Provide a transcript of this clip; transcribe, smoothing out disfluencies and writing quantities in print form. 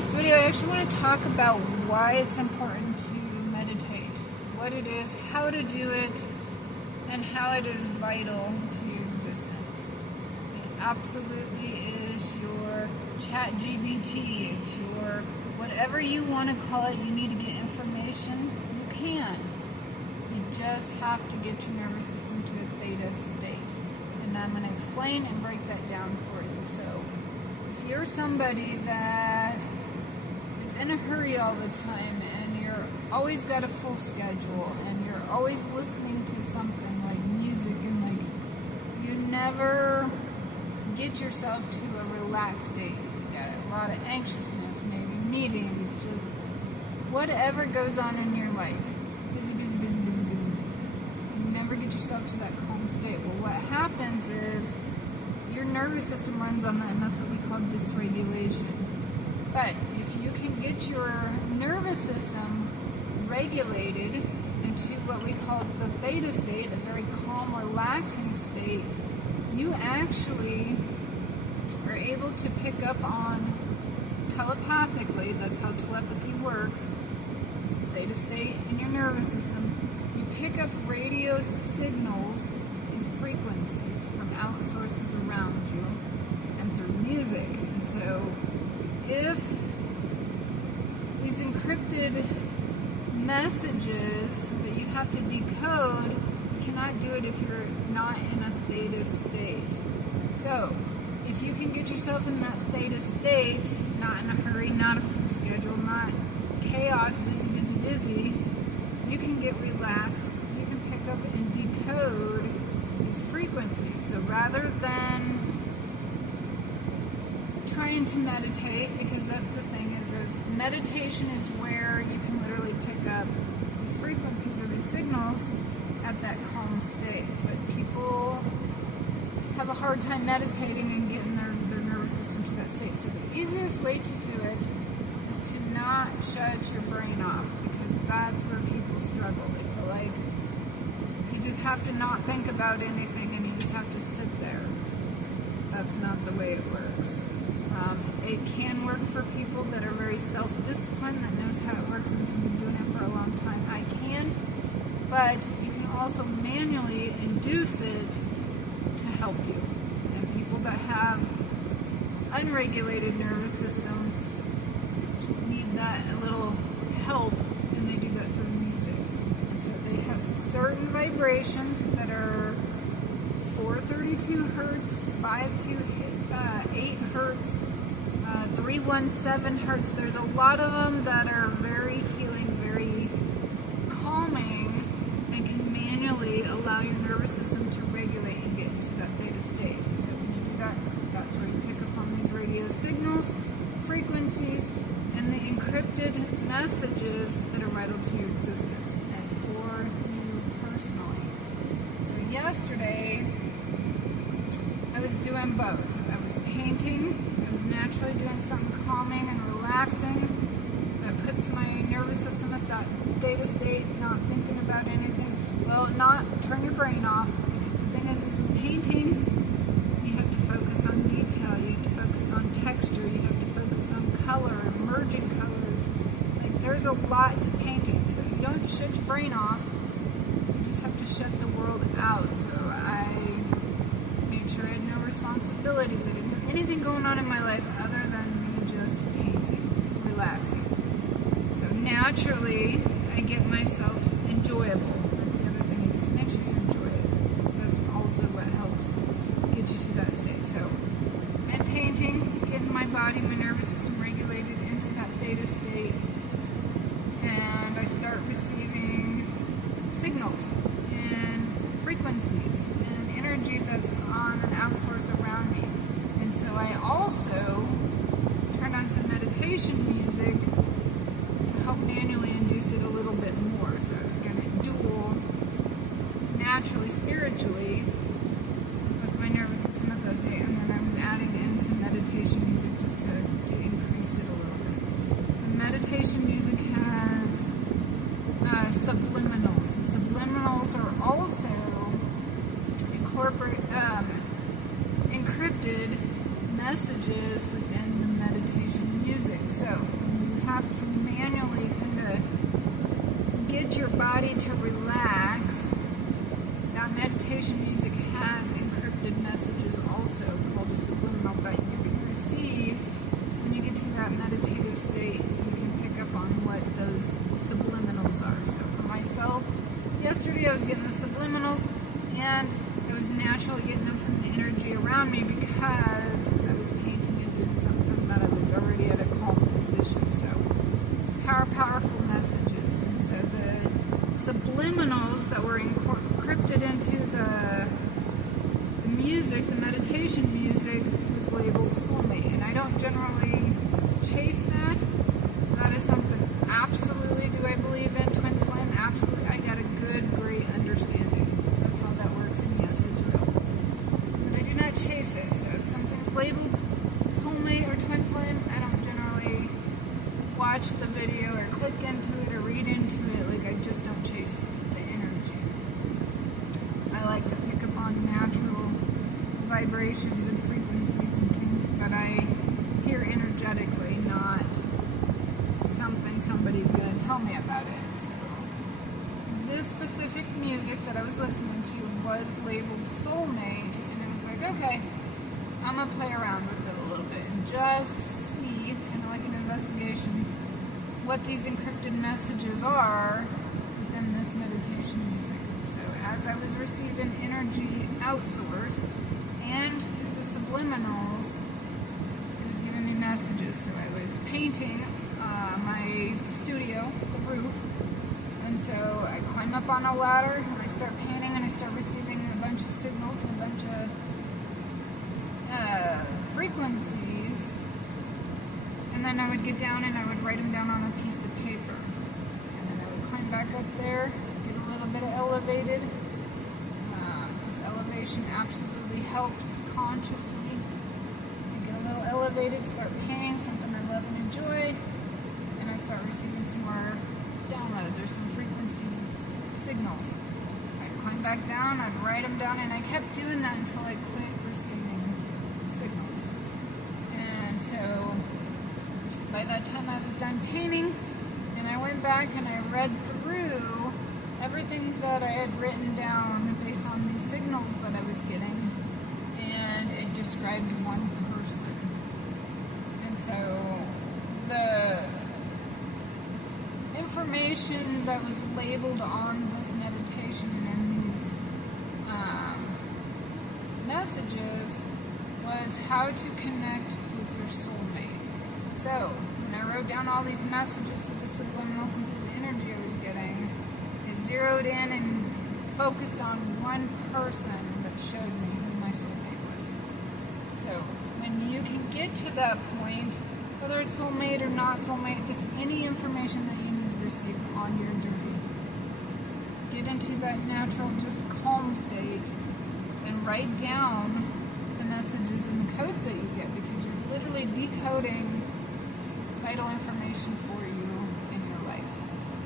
this video, I actually want to talk about why it's important to meditate, what it is, how to do it, and how it is vital to your existence. It absolutely is your chat GBT, it's your whatever you want to call it. You need to get information, you can. You just have to get your nervous system to a theta state. And I'm going to explain and break that down for you. So, if you're somebody that is in a hurry all the time and you're always got a full schedule and you're always listening to something like music and like you never get yourself to a relaxed state, you got a lot of anxiousness, maybe meetings, just whatever goes on in your life, busy, you never get yourself to that calm state. Well, what happens is your nervous system runs on that, and that's what we call dysregulation. But if you can get your nervous system regulated into what we call the theta state, a very calm, relaxing state, you actually are able to pick up on telepathically, that's how telepathy works, theta state in your nervous system, you pick up radio signals and frequencies from out sources around you and through music. And so if these encrypted messages that you have to decode, you cannot do it if you're not in a theta state. So if you can get yourself in that theta state, not in a hurry, not a full schedule, not chaos, busy, you can get relaxed, you can pick up and decode these frequencies. So rather than trying to meditate, because that's the thing, is meditation is where you can literally pick up these frequencies or these signals at that calm state. But people have a hard time meditating and getting their nervous system to that state. So the easiest way to do it is to not shut your brain off, because that's where people struggle. They feel like you just have to not think about anything and you just have to sit there. That's not the way it works. It can work for people that are very self-disciplined, that knows how it works and have been doing it for a long time. I can, but you can also manually induce it to help you. And people that have unregulated nervous systems need that a little help, and they do that through music. And so they have certain vibrations that are 432 hertz, 528 hertz, 317 hertz. There's a lot of them that are very healing, very calming, and can manually allow your nervous system to regulate and get into that theta state. So when you do that, that's where you pick up on these radio signals, frequencies, and the encrypted messages that are vital to your existence and for you personally. So yesterday, I was doing both. I was painting, I was naturally doing something calming and relaxing that puts my nervous system at that theta state, not thinking about anything. Well, not turn your brain off, because the thing is with painting, you have to focus on detail, you have to focus on texture, you have to focus on color, merging colors. Like, there's a lot to painting, so you don't have to shut your brain off, you just have to shut the world out. So I made sure I had no responsibilities, I didn't have anything going on in my life other than me just painting, relaxing. So naturally, I get myself enjoyable. That's the other thing, is make sure you enjoy it, because that's also what helps get you to that state. So I'm painting, getting my body, my nervous system regulated into that theta state, and I start receiving signals and frequencies and energy that's on an outsource around me. And so I also turned on some meditation music to help manually induce it a little bit more. So I was going to duel naturally, spiritually, with my nervous system at that state, and then I was adding in some meditation music just to increase it a little bit. The meditation music has subliminals, and subliminals are also encrypted messages within the meditation music. So have to manually kind of get your body to relax. That meditation music has encrypted messages also called a subliminal that you can receive. So when you get to that meditative state, you can pick up on what those subliminals are. So for myself, yesterday I was getting the subliminals, and it was natural getting them from the energy around me because I was painting and doing something that I was already at a calm position. So powerful messages. And so the subliminals that were encrypted into the music, the meditation music, was labeled soulmate. And I don't generally chase that. That is something absolutely, do I believe in twin flame? Absolutely. I got a great understanding of how that works, and yes, it's real. But I do not chase it. So if something's labeled soulmate or twin flame, I don't generally watch the video or click into it or read into it. Like, I just don't chase the energy. I like to pick up on natural vibrations and frequencies and things that I hear energetically, not something somebody's going to tell me about it. So this specific music that I was listening to was labeled soulmate, and it was like, okay, I'm going to play around with it a little bit and just see, kind of like an investigation, what these encrypted messages are within this meditation music. And so as I was receiving energy outsource and through the subliminals, it was giving me messages. So I was painting my studio, the roof, and so I climb up on a ladder and I start painting, and I start receiving a bunch of signals and a bunch of frequencies, and then I would get down and I would write them down on a piece of paper, and then I would climb back up there, get a little bit elevated, because elevation absolutely helps consciously. I get a little elevated, start painting something I love and enjoy, and I start receiving some more downloads or some frequency signals. I'd climb back down, I'd write them down, and I kept doing that until I quit receiving signals. And so by that time I was done painting, and I went back and I read through everything that I had written down based on these signals that I was getting, and it described one person. And so the information that was labeled on this meditation and these messages was how to connect with your soulmate. So when I wrote down all these messages to the subliminals and to the energy I was getting, it zeroed in and focused on one person that showed me who my soulmate was. So when you can get to that point, whether it's soulmate or not soulmate, just any information that you need to receive on your journey, get into that natural, just calm state and write down the messages and the codes that you get, because you're literally decoding vital information for you.